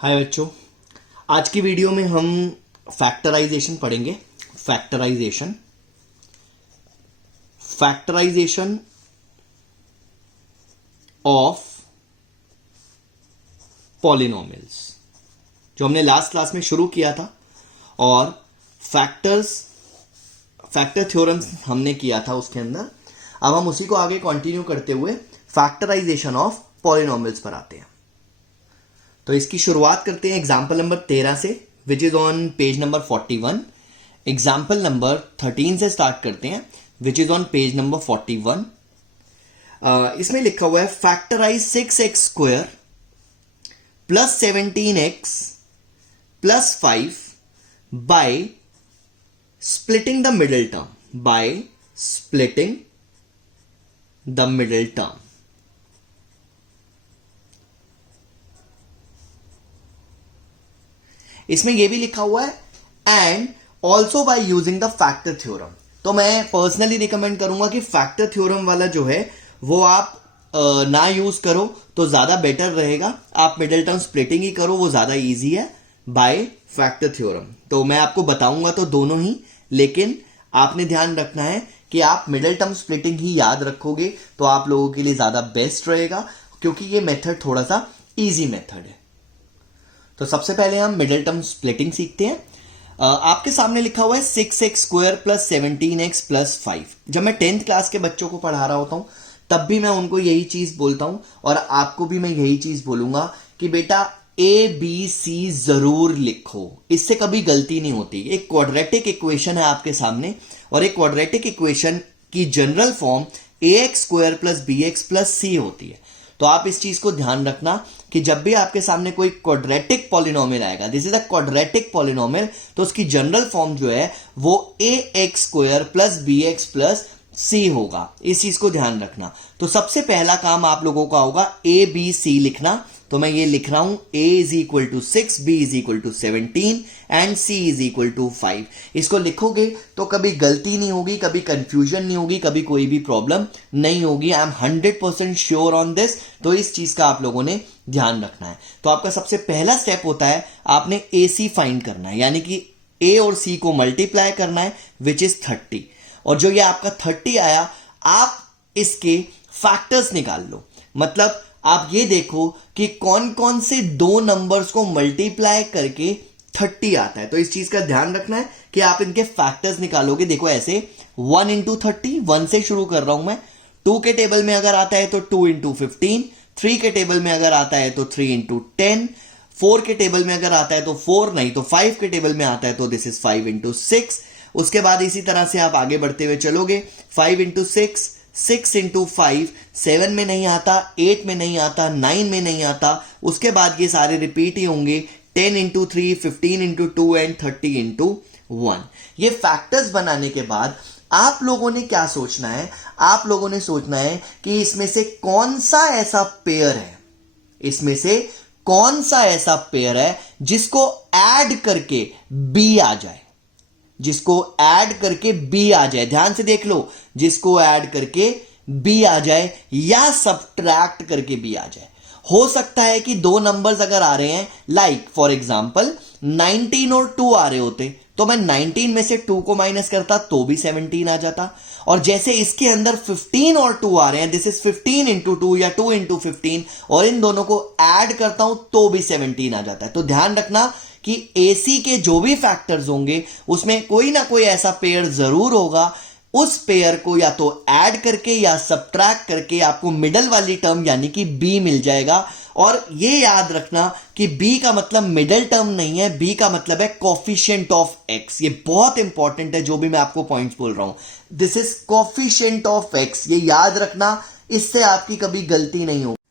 हाय बच्चों, आज की वीडियो में हम फैक्टराइजेशन पढ़ेंगे। फैक्टराइजेशन फैक्टराइजेशन ऑफ पॉलिनोमियल्स जो हमने लास्ट क्लास में शुरू किया था, और फैक्टर थ्योरम्स हमने किया था उसके अंदर। अब हम उसी को आगे कंटिन्यू करते हुए फैक्टराइजेशन ऑफ पॉलिनोमियल्स पर आते हैं। तो इसकी शुरुआत करते हैं एग्जाम्पल नंबर 13 से, which is on page number 41। Example number 13 से स्टार्ट करते हैं, which is on page number 41। इसमें लिखा हुआ है factorise 6x² plus 17x plus 5 by splitting the middle term, by splitting the middle term. इसमें यह भी लिखा हुआ है and also by using the factor theorem. तो मैं पर्सनली रिकमेंड करूंगा कि फैक्टर थ्योरम वाला जो है वो आप ना यूज करो तो ज्यादा बेटर रहेगा। आप मिडिल टर्म स्प्लिटिंग ही करो, वो ज्यादा इजी है बाय फैक्टर थ्योरम। तो मैं आपको बताऊंगा तो दोनों ही, लेकिन आपने ध्यान रखना है कि आप मिडिल टर्म स्प्लिटिंग ही याद रखोगे तो आप लोगों के लिए ज्यादा बेस्ट रहेगा, क्योंकि ये मेथड थोड़ा सा इजी मेथड है। तो सबसे पहले हम मिडिल टर्म स्प्लिटिंग सीखते हैं। आपके सामने लिखा हुआ है 6x² प्लस 17x प्लस 5। जब मैं 10th क्लास के बच्चों को पढ़ा रहा होता हूं तब भी मैं उनको यही चीज बोलता हूं, और आपको भी मैं यही चीज बोलूंगा कि बेटा ABC जरूर लिखो, इससे कभी गलती नहीं होती। एक क्वाड्रेटिक इक्वेशन है आपके सामने, और एक क्वाड्रेटिक इक्वेशन की general form ax² plus bx plus c होती है। तो आप इस चीज को ध्यान रखना कि जब भी आपके सामने कोई क्वाड्रेटिक पॉलिनोमियल आएगा, this is a quadratic polynomial, तो उसकी जनरल फॉर्म जो है वो ax² plus bx plus c होगा। इस चीज को ध्यान रखना। तो सबसे पहला काम आप लोगों का होगा ABC लिखना। तो मैं ये लिख रहा हूं a is equal to 6, b is equal to 17 and c is equal to 5। इसको लिखोगे तो कभी गलती नहीं होगी, कभी कंफ्यूजन नहीं होगी, कभी कोई भी प्रॉब्लम नहीं होगी। I am 100% sure on this. तो इस चीज का आप लोगों ने ध्यान रखना है। तो आपका सबसे पहला स्टेप होता है आपने AC फाइंड करना है, यानी कि a और c को मल्टीप्लाई करना है, विच इज 30। और जो ये आपका 30 आया, आप इसके फैक्टर्स निकाल लो। मतलब आप ये देखो कि कौन कौन से दो नंबर्स को मल्टीप्लाई करके 30 आता है। तो इस चीज का ध्यान रखना है कि आप इनके फैक्टर्स निकालोगे। देखो ऐसे 1 इंटू 30, 1 से शुरू कर रहा हूं मैं। 2 के टेबल में अगर आता है तो 2 इंटू 15, 3 के टेबल में अगर आता है तो 3 इंटू 10, 4 के टेबल में अगर आता है तो 4, नहीं तो 5 के टेबल में आता है तो दिस इज 5 इंटू 6। उसके बाद इसी तरह से आप आगे बढ़ते हुए चलोगे, 5 इंटू 6, 6 इंटू 5, 7 में नहीं आता, 8 में नहीं आता, 9 में नहीं आता। उसके बाद ये सारे रिपीट ही होंगे, 10 इंटू 3, 15 इंटू 2 एंड 30 इंटू 1। ये फैक्टर्स बनाने के बाद आप लोगों ने क्या सोचना है? आप लोगों ने सोचना है कि इसमें से कौन सा ऐसा पेयर है, इसमें से कौन सा ऐसा पेयर है जिसको ऐड करके बी आ जाए, जिसको ऐड करके बी आ जाए। ध्यान से देख लो, जिसको ऐड करके बी आ जाए या सब्ट्रैक्ट करके बी आ जाए। हो सकता है कि दो नंबर्स अगर आ रहे हैं, लाइक फॉर एग्जांपल 19 और 2 आ रहे होते, तो मैं 19 में से 2 को माइनस करता तो भी 17 आ जाता। और जैसे इसके अंदर 15 और 2 आ रहे हैं, दिस इज 15 इंटू 2 या 2 इंटू 15, और इन दोनों को ऐड करता हूं तो भी 17 आ जाता है। तो ध्यान रखना कि AC के जो भी फैक्टर्स होंगे उसमें कोई ना कोई ऐसा पेयर जरूर होगा। उस पेयर को या तो ऐड करके या सब्ट्रैक्ट करके आपको मिडल वाली टर्म यानी कि B मिल जाएगा। और ये याद रखना कि B का मतलब मिडल टर्म नहीं है, B का मतलब है कोफिशिएंट ऑफ X। ये बहुत इंपॉर्टेंट है, जो भी मैं आपको पॉइंट्स बोल रहा हूं, this is coefficient of X। ये याद रखना, इससे आपकी कभी गलती नहीं होगी।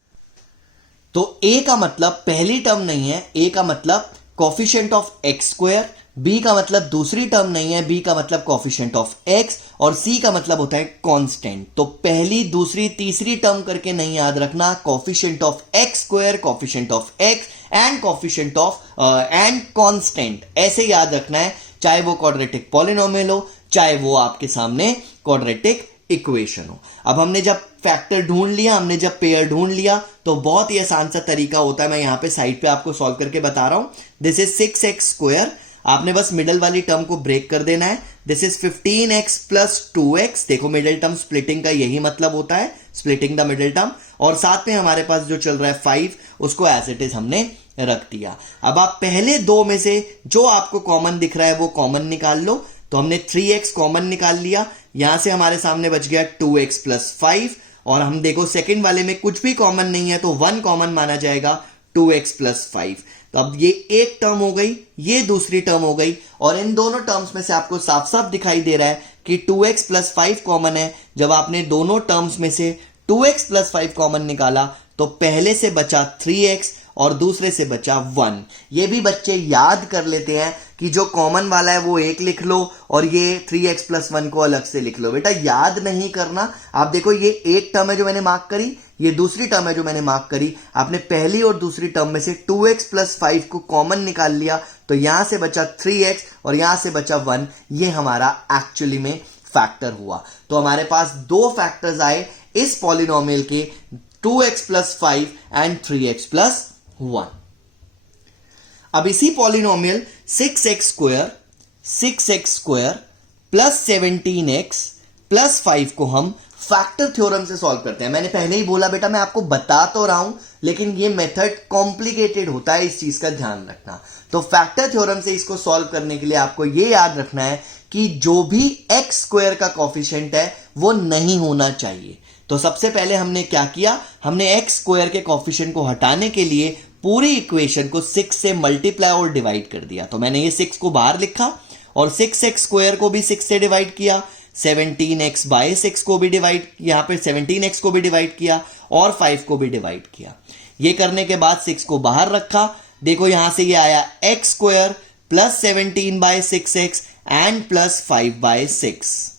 तो A का मतलब पहली टर्म नहीं है, A का मतलब कोफिशिएंट ऑफ x², b का मतलब दूसरी टर्म नहीं है, b का मतलब कोफिशिएंट ऑफ x, और c का मतलब होता है कांस्टेंट। तो पहली, दूसरी, तीसरी टर्म करके नहीं याद रखना, coefficient of x², coefficient of x and coefficient of and constant, ऐसे याद रखना है। चाहे वो क्वाड्रेटिक पॉलिनोमियल हो, चाहे वो आपके सामने क्वाड्रेटिक इक्वेशन हो। अब हमने जब फैक्टर ढूंढ लिया, हमने जब पेयर ढूंढ लिया, तो बहुत ही आसान सा तरीका होता है, मैं यहां पे साइड पे आपको सॉल्व करके बता रहा हूं। दिस इज 6x स्क्वायर, आपने बस मिडल वाली टर्म को ब्रेक कर देना है। This is 15x plus 2x, देखो मिडिल टर्म स्प्लिटिंग का यही मतलब होता है, स्प्लिटिंग द मिडिल टर्म। और साथ में हमारे पास जो चल रहा है 5, उसको एज इट इज हमने रख दिया। अब आप पहले दो में से जो आपको कॉमन दिख रहा है वो कॉमन निकाल लो। तो हमने 3x कॉमन निकाल लिया, यहां से हमारे सामने बच गया 2x प्लस 5, और हम देखो सेकंड वाले में कुछ भी कॉमन नहीं है तो 1 कॉमन माना जाएगा, 2x प्लस 5। तो अब ये एक टर्म हो गई, ये दूसरी टर्म हो गई, और इन दोनों टर्म्स में से आपको साफ साफ दिखाई दे रहा है कि 2x प्लस 5 कॉमन है। जब आपने दोनों टर्म्स में से 2x प्लस 5 कॉमन निकाला तो पहले से बचा 3x और दूसरे से बचा 1। ये भी बच्चे याद कर लेते हैं कि जो कॉमन वाला है वो एक लिख लो और ये 3x प्लस 1 को अलग से लिख लो। बेटा याद नहीं करना। आप देखो ये एक टर्म है जो मैंने मार्क करी, ये दूसरी टर्म है जो मैंने मार्क करी। आपने पहली और दूसरी टर्म में से 2x प्लस 5 को कॉमन निकाल लिया, तो यहां से बचा 3x और यहां से बचा 1। ये हमारा एक्चुअली में फैक्टर हुआ। तो हमारे पास दो फैक्टर्स आए इस पॉलिनोमियल के, 2x plus 5 and 3x plus 1। अब इसी polynomial 6x square plus 17x plus 5 को हम फैक्टर थ्योरम से सॉल्व करते हैं। मैंने पहले ही बोला बेटा, मैं आपको बता तो रहा हूं, लेकिन ये मेथड कॉम्प्लिकेटेड होता है, इस चीज का ध्यान रखना। तो फैक्टर थ्योरम से इसको सॉल्व करने के लिए आपको ये याद रखना है कि जो भी x स्क्वायर का कोफिशिएंट है वो नहीं होना चाहिए। तो सबसे पहले हमने क्या किया, हमने x स्क्वायर के कोफिशिएंट को हटाने के लिए पूरी इक्वेशन को 6 से मल्टीप्लाई और डिवाइड कर दिया। तो मैंने ये 6 को बाहर लिखा और 6x स्क्वायर को भी 6 से डिवाइड किया, 17x बाय 6 को भी डिवाइड, यहां पे 17x को भी डिवाइड किया और 5 को भी डिवाइड किया। ये करने के बाद 6 को बाहर रखा, देखो यहां से ये आया x square plus 17 by 6x and plus 5 by 6।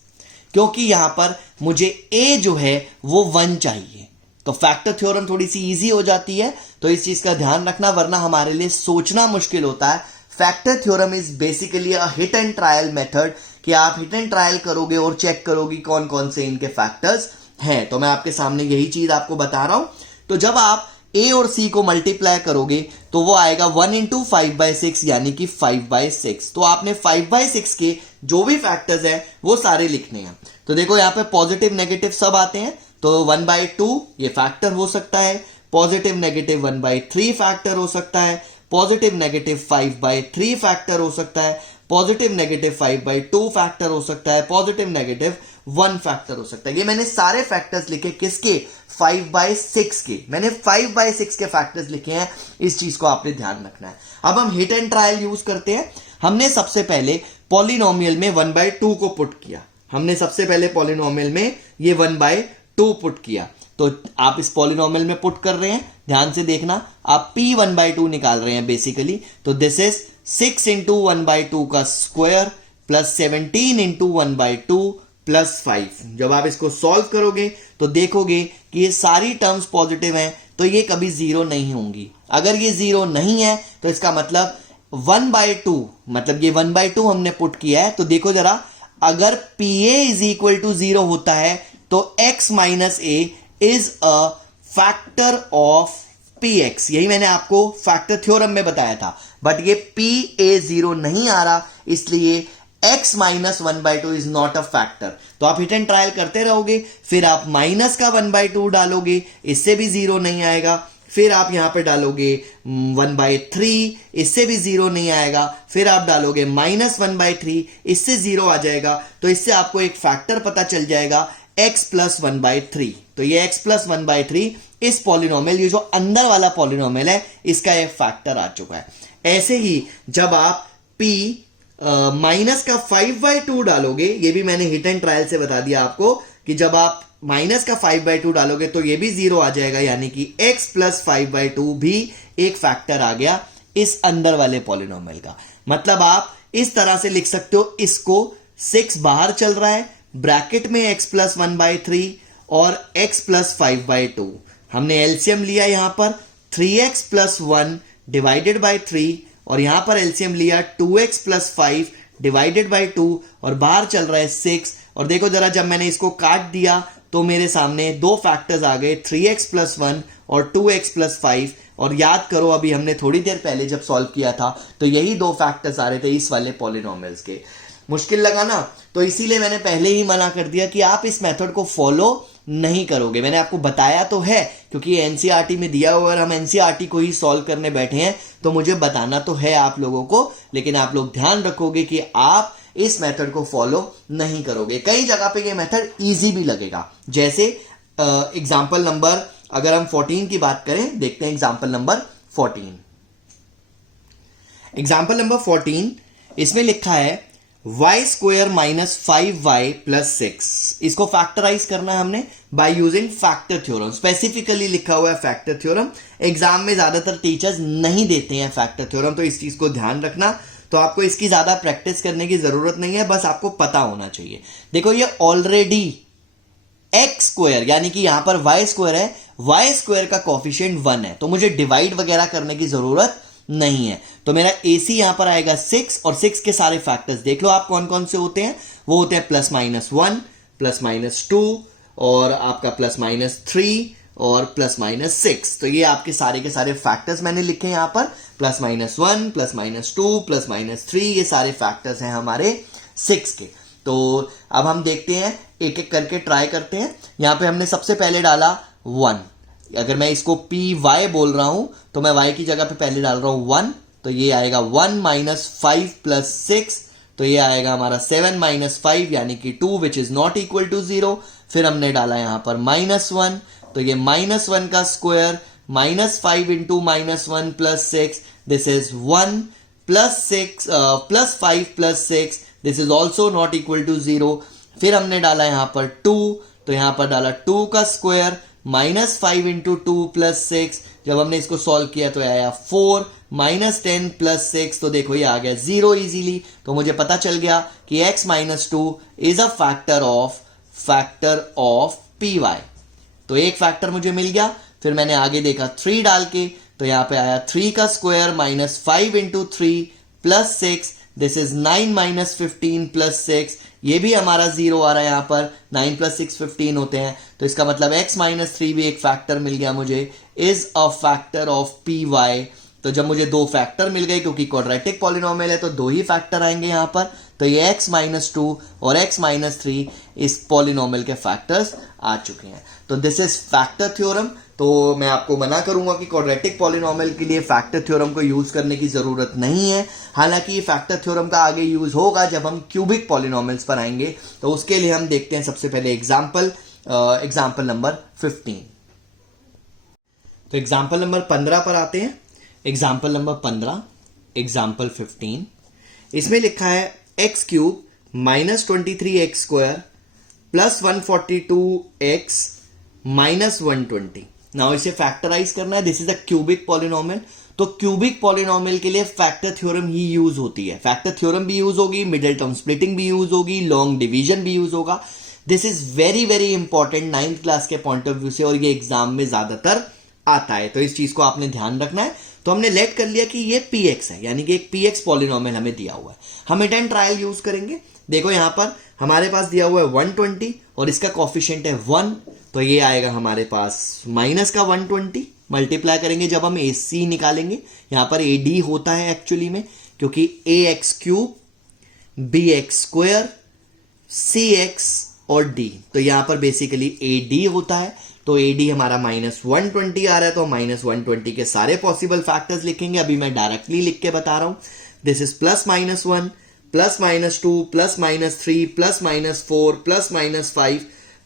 क्योंकि यहां पर मुझे a जो है वो 1 चाहिए, तो फैक्टर थ्योरम थोड़ी सी इजी हो जाती है। तो इस चीज का ध्यान रखना, वरना हमारे लिए सोचना मुश्किल होता है। Factor theorem is basically a hit and trial method, कि आप हिट एंड ट्रायल करोगे और चेक करोगे कौन कौन से इनके फैक्टर्स हैं। तो मैं आपके सामने यही चीज आपको बता रहा हूं। तो जब आप a और c को मल्टीप्लाई करोगे तो वो आएगा 1 इंटू 5/6 यानी कि 5/6। तो आपने 5/6 के जो भी फैक्टर्स हैं वो सारे लिखने हैं। तो देखो यहाँ पे पॉजिटिव नेगेटिव सब आते हैं, तो 1/2 ये फैक्टर हो सकता है, पॉजिटिव नेगेटिव 1/3 फैक्टर हो सकता है, पॉजिटिव नेगेटिव 5/3 फैक्टर हो सकता है, पॉजिटिव नेगेटिव 5/2 फैक्टर हो सकता है, पॉजिटिव नेगेटिव 1 फैक्टर हो सकता है। ये मैंने सारे फैक्टर्स लिखे किसके, 5/6 के। मैंने 5/6 के फैक्टर्स लिखे हैं, इस चीज को आपने ध्यान रखना है। अब हम हिट एंड ट्रायल यूज करते हैं। हमने सबसे पहले पॉलिनोमियल में 1/2 को पुट किया, हमने सबसे पहले पॉलिनोमियल में ये 1/2 पुट किया। तो आप इस पॉलिनोमियल में पुट कर रहे हैं, ध्यान से देखना, आप p 1/2 निकाल रहे हैं बेसिकली। तो दिस इज 6 इंटू 1/2 का स्क्वायर प्लस 17 इंटू 1/2 प्लस 5। जब आप इसको सॉल्व करोगे तो देखोगे कि ये सारी टर्म्स पॉजिटिव हैं, तो ये कभी जीरो नहीं होंगी। अगर ये जीरो नहीं है तो इसका मतलब 1/2, मतलब ये 1/2 हमने पुट किया है। तो देखो जरा, अगर pa इज इक्वल टू 0 होता है तो x minus a is a factor of px। यही मैंने आपको फैक्टर थ्योरम में बताया था, बट ये pa 0 नहीं आ रहा, इसलिए x minus 1/2 is not a factor. तो आप हिट एंड ट्रायल करते रहोगे, फिर आप माइनस का 1/2 डालोगे, इससे भी 0 नहीं आएगा। फिर आप यहां पे डालोगे 1/3, इससे भी 0 नहीं आएगा। फिर आप डालोगे माइनस 1/3, इससे 0 आ जाएगा। तो इससे आपको एक फैक्टर पता चल जाएगा, x प्लस 1/3। तो ये x प्लस 1/3 इस पॉलिनोमियल, ये जो अंदर वाला पॉलिनोमियल है, इसका एक फैक्टर आ चुका है। ऐसे ही जब आप p माइनस का 5/2 डालोगे, ये भी मैंने हिट एंड ट्रायल से बता दिया आपको कि जब आप माइनस का 5/2 डालोगे तो ये भी 0 आ जाएगा, यानी कि x प्लस 5/2 भी एक फैक्टर आ गया इस अंदर वाले पॉलिनोमियल का। मतलब आप इस तरह से लिख सकते हो, इसको 6 बाहर चल रहा है, ब्रैकेट में x प्लस 1/3 और x प्लस 5/2। हमने एलसीएम लिया यहां पर 3x प्लस 1 डिवाइडेड बाय 3, और यहां पर एलसीएम लिया 2x प्लस 5 डिवाइडेड बाई 2 और बाहर चल रहा है 6। और देखो जरा, जब मैंने इसको काट दिया तो मेरे सामने दो फैक्टर्स आ गए, 3x + 1 और 2x + 5। और याद करो, अभी हमने थोड़ी देर पहले जब सॉल्व किया था तो यही दो फैक्टर्स आ रहे थे इस वाले पॉलिनोमियल्स के। मुश्किल लगा ना, तो इसीलिए मैंने पहले ही मना कर दिया कि आप इस मेथड को फॉलो नहीं करोगे। मैंने आपको बताया तो है, क्योंकि एनसीईआरटी में दिया हुआ और हम एनसीईआरटी को ही सॉल्व करने बैठे हैं, तो मुझे बताना तो है आप लोगों को, लेकिन आप लोग ध्यान रखोगे कि आप इस मेथड को फॉलो नहीं करोगे। कई जगह पे ये मेथड इजी भी लगेगा, जैसे एग्जाम्पल नंबर, अगर हम 14 की बात करें, देखते हैं एग्जाम्पल नंबर 14। एग्जाम्पल नंबर 14, इसमें लिखा है y² - 5y + 6। इसको फैक्टराइज करना है हमने by using factor theorem. Specifically लिखा हुआ है फैक्टर थ्योरम। एग्जाम में ज्यादातर टीचर्स नहीं देते हैं फैक्टर थ्योरम, तो इस चीज को ध्यान रखना। तो आपको इसकी ज्यादा प्रैक्टिस करने की जरूरत नहीं है, बस आपको पता होना चाहिए। देखो, ये ऑलरेडी x² यानी कि यहां पर y² है, y² का कोफिशिएंट 1 है, तो मुझे डिवाइड वगैरह करने की जरूरत नहीं है। तो मेरा AC यहां पर आएगा 6, और 6 के सारे फैक्टर्स देख लो आप कौन कौन से होते हैं। वो होते हैं +-1, +-2, और आपका +-3 और +-6। तो ये आपके सारे के सारे फैक्टर्स मैंने लिखे यहां पर, +-1, +-2, +-3, ये सारे फैक्टर्स हैं हमारे 6 के। तो अब हम देखते हैं, एक एक करके ट्राई करते हैं। यहां पे हमने सबसे पहले डाला 1। अगर मैं इसको PY बोल रहा हूं तो मैं Y की जगह पे पहले डाल रहा हूं 1, तो ये आएगा 1 - 5 + 6, तो ये आएगा हमारा 7 - 5 यानी कि 2, which is not equal to 0। फिर हमने डाला यहां पर -1, तो ये -1 का square, -5 × -1 + 6, this is 1, +6 +5 + 6, this is also not equal to 0। फिर हमने डाला यहां पर 2, तो यहां पर डाला 2 का स्क्वायर, -5 × 2 + 6, जब हमने इसको सॉल्व किया तो आया 4, -10 + 6, तो देखो ये आ गया 0 इजीली। तो मुझे पता चल गया कि x - 2 is a factor of PY। तो एक फैक्टर मुझे मिल गया। फिर मैंने आगे देखा 3 डाल के, तो यहां पे आया 3 का स्क्वायर, -5 × 3 + 6, दिस इज 9 - 15 + 6, ये भी हमारा 0 आ रहा है। यहां पर 9 + 6 15 होते हैं, तो इसका मतलब x - 3 भी एक फैक्टर मिल गया मुझे, is a factor of PY। तो जब मुझे दो फैक्टर मिल गए, क्योंकि क्वाड्रेटिक पॉलिनोमियल है तो दो ही फैक्टर आएंगे यहां पर, तो ये x - 2 और x - 3 इस पॉलिनोमियल के फैक्टर्स आ चुके हैं। तो दिस इज फैक्टर थ्योरम। तो मैं आपको मना करूंगा कि क्वाड्रेटिक पॉलिनोमियल के लिए फैक्टर थ्योरम को यूज करने की जरूरत नहीं है। हालांकि ये फैक्टर थ्योरम का आगे यूज होगा जब हम क्यूबिक पॉलिनोमियल्स पर आएंगे, तो उसके लिए हम देखते हैं सबसे पहले एग्जाम्पल नंबर 15। तो एग्जाम्पल नंबर 15 पर आते हैं। एग्जाम्पल नंबर 15, एग्जाम्पल 15, इसमें लिखा है x³ - 23x² + 142x - 120। नाउ इसे फैक्टराइज करना है। This is a cubic polynomial. तो क्यूबिक पॉलिनोमियल के लिए फैक्टर थ्योरम ही यूज होती है। फैक्टर थ्योरम भी यूज होगी, मिडिल टर्म स्प्लिटिंग भी यूज होगी, लॉन्ग डिवीजन भी यूज होगा। This is very very important 9th class के पॉइंट ऑफ व्यू से, और ये एग्जाम में ज्यादातर आता है, तो इस चीज को आपने ध्यान रखना है। तो हमने लेट कर लिया कि ये px है, यानी कि एक px पॉलिनोमियल हमें दिया हुआ है। हम हिडन ट्रायल यूज करेंगे। देखो यहां पर हमारे पास दिया हुआ है 120 और इसका कोफिशिएंट है 1, तो ये आएगा हमारे पास माइनस का 120, मल्टीप्लाई करेंगे जब हम AC निकालेंगे। यहां पर AD होता है एक्चुअली में, क्योंकि AX³ BX² CX और D, तो यहां पर बेसिकली AD होता है। तो AD हमारा -120 आ रहा है, तो -120 के सारे पॉसिबल फैक्टर्स लिखेंगे। अभी मैं डायरेक्टली लिख के बता रहा हूं। This is +-1, +-2, +-3, +-4, +-5,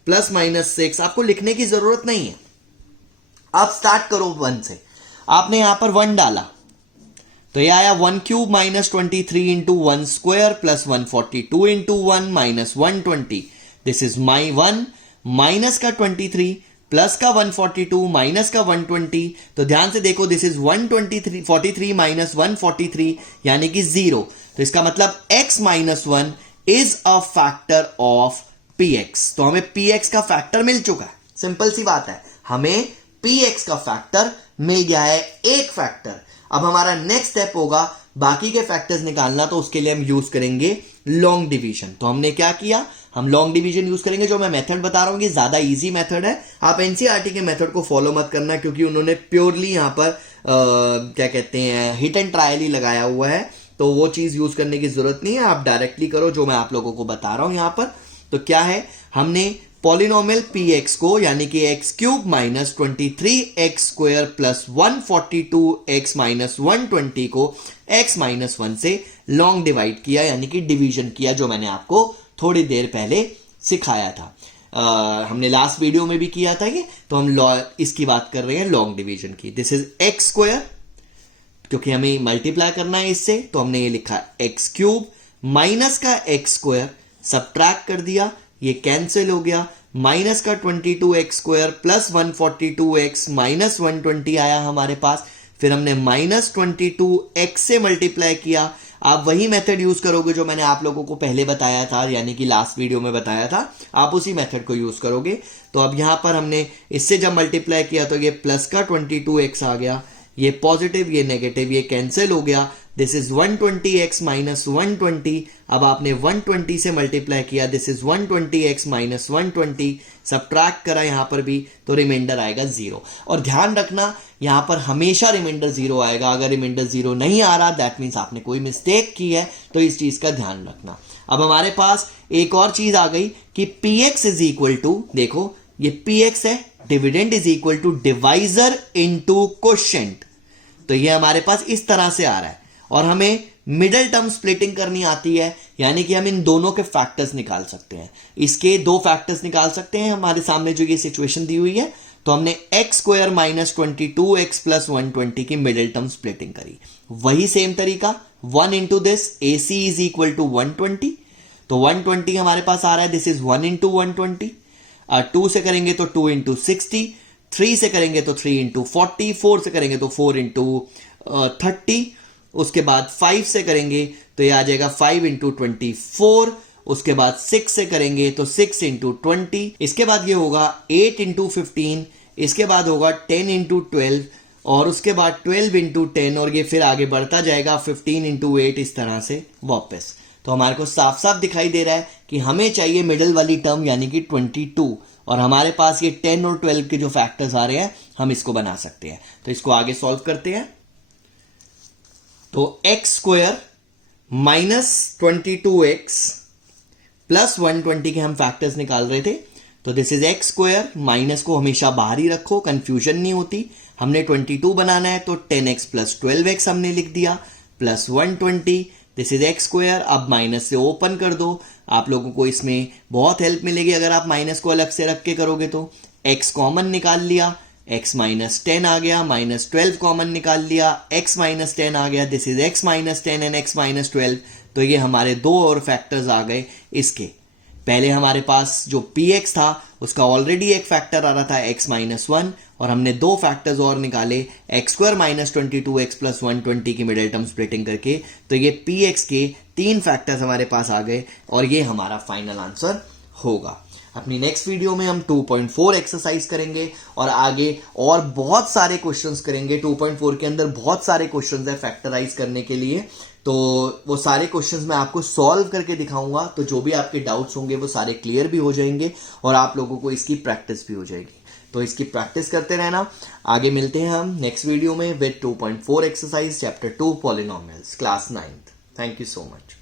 +-6। आपको लिखने की जरूरत नहीं है, आप स्टार्ट करो 1 से। आपने यहां पर 1 डाला, तो ये आया 1³ - 23 × 1² + 142 × 1 - 120। दिस इज माई 1 माइनस का 23 प्लस का 142 माइनस का 120। तो ध्यान से देखो, दिस इज 123 43 माइनस 143 यानी कि 0। तो इसका मतलब x - 1 is a factor of px। तो हमें px का फैक्टर मिल चुका है। सिंपल सी बात है, हमें px का फैक्टर मिल गया है, एक फैक्टर। अब हमारा नेक्स्ट स्टेप होगा बाकी के फैक्टर्स निकालना, तो उसके लिए हम यूज करेंगे लॉन्ग डिवीजन। तो हमने क्या किया, हम लॉन्ग डिवीजन यूज करेंगे। जो मैं मेथड बता रहा हूं ये ज्यादा इजी मेथड है, आप एनसीईआरटी के मेथड को फॉलो मत करना, क्योंकि उन्होंने प्योरली यहां पर क्या कहते हैं हिट एंड ट्रायल ही लगाया हुआ है, तो वो चीज यूज करने की जरूरत नहीं है। आप डायरेक्टली करो जो मैं आप लोगों को बता रहा हूं यहां पर। तो क्या है, हमने पॉलिनोमियल px को यानी कि x cube minus 23x square plus 142x minus 120 को x माइनस 1 से लॉन्ग डिवाइड किया, यानी कि डिवीजन किया, जो मैंने आपको थोड़ी देर पहले सिखाया था। हमने लास्ट वीडियो में भी किया था ये, तो हम इसकी बात कर रहे हैं लॉन्ग डिवीजन की। दिस इज एक्स स्क्वायर, क्योंकि हमें मल्टीप्लाई करना है इससे, तो हमने ये लिखा एक्स क्यूब माइनस का एक्स स्क्वायर, सब्ट्रैक्ट कर दिया, ये कैंसिल हो गया, माइनस का 22x square plus 142x minus 120 आया हमारे पास। फिर हमने माइनस 22x से मल्टीप्लाई किया। आप वही मेथड यूज करोगे जो मैंने आप लोगों को पहले बताया था, यानी कि लास्ट वीडियो में बताया था, आप उसी मेथड को यूज करोगे। तो अब यहां पर हमने इससे जब मल्टीप्लाई किया तो ये प्लस का 22x आ गया, ये पॉजिटिव ये नेगेटिव ये कैंसिल हो गया। This is 120x minus 120। अब आपने 120 से मल्टीप्लाई किया, this is 120x minus 120, subtract करा यहां पर भी, तो रिमाइंडर आएगा 0। और ध्यान रखना यहां पर हमेशा रिमाइंडर 0 आएगा। अगर रिमाइंडर 0 नहीं आ रहा दैट मीन्स आपने कोई मिस्टेक की है, तो इस चीज का ध्यान रखना। अब हमारे पास एक और चीज आ गई कि px इज इक्वल टू, देखो ये px है, dividend is equal to divisor into quotient. तो ये हमारे पास इस तरह से आ रहा है, और हमें मिडिल टर्म स्प्लिटिंग करनी आती है, यानी कि हम इन दोनों के फैक्टर्स निकाल सकते हैं। इसके दो फैक्टर्स निकाल सकते हैं हमारे सामने जो ये सिचुएशन दी हुई है। तो हमने x square minus 22x plus 120 की मिडिल टर्म स्प्लिटिंग करी। वही सेम तरीका 1 into this, A C is equal to 120। तो 120 हमारे पास आ रहा है, दिस इज 1 इंटू 120। 2 से करेंगे तो 2 इंटू 60, 3 से करेंगे तो 3 इंटू 40, 4 से करेंगे तो 4 इंटू 30, उसके बाद 5 से करेंगे तो ये आ जाएगा 5 इंटू 24, उसके बाद 6 से करेंगे तो 6 इंटू 20, इसके बाद ये होगा 8 इंटू 15, इसके बाद होगा 10 इंटू 12, और उसके बाद 12 इंटू 10, और ये फिर आगे बढ़ता जाएगा 15 इंटू 8 इस तरह से वापस। तो हमारे को साफ साफ दिखाई दे रहा है कि हमें चाहिए मिडिल वाली टर्म यानी कि 22, और हमारे पास ये 10 और 12 के जो फैक्टर्स आ रहे हैं हम इसको बना सकते हैं। तो इसको आगे सॉल्व करते हैं। तो x square minus 22x plus 120 के हम फैक्टर्स निकाल रहे थे। तो this is x square, minus को हमेशा बाहर ही रखो, कंफ्यूजन नहीं होती। हमने 22 बनाना है तो 10x प्लस 12x हमने लिख दिया, plus 120, this is x square. अब माइनस से ओपन कर दो, आप लोगों को इसमें बहुत हेल्प मिलेगी अगर आप माइनस को अलग से रख के करोगे। तो x कॉमन निकाल लिया, x माइनस 10 आ गया, माइनस 12 कॉमन निकाल लिया, x माइनस 10 आ गया, this is x minus 10 and x minus 12। तो ये हमारे दो और फैक्टर्स आ गए इसके। पहले हमारे पास जो px था उसका ऑलरेडी एक फैक्टर आ रहा था x माइनस 1, और हमने दो फैक्टर्स और निकाले x square minus 22x plus 120 की मिडिल टर्म स्प्लिटिंग करके। तो ये px के 3 फैक्टर्स हमारे पास आ गए, और ये हमारा फाइनल आंसर होगा। अपनी नेक्स्ट वीडियो में हम 2.4 एक्सरसाइज करेंगे और आगे और बहुत सारे क्वेश्चंस करेंगे। 2.4 के अंदर बहुत सारे क्वेश्चंस है फैक्टराइज करने के लिए, तो वो सारे क्वेश्चंस मैं आपको सॉल्व करके दिखाऊंगा। तो जो भी आपके डाउट्स होंगे वो सारे क्लियर भी हो जाएंगे, और आप लोगों को इसकी प्रैक्टिस भी हो जाएगी। तो इसकी प्रैक्टिस करते रहना। आगे मिलते हैं हम नेक्स्ट वीडियो में with 2.4 exercise chapter 2 polynomials class 9th। Thank you so much.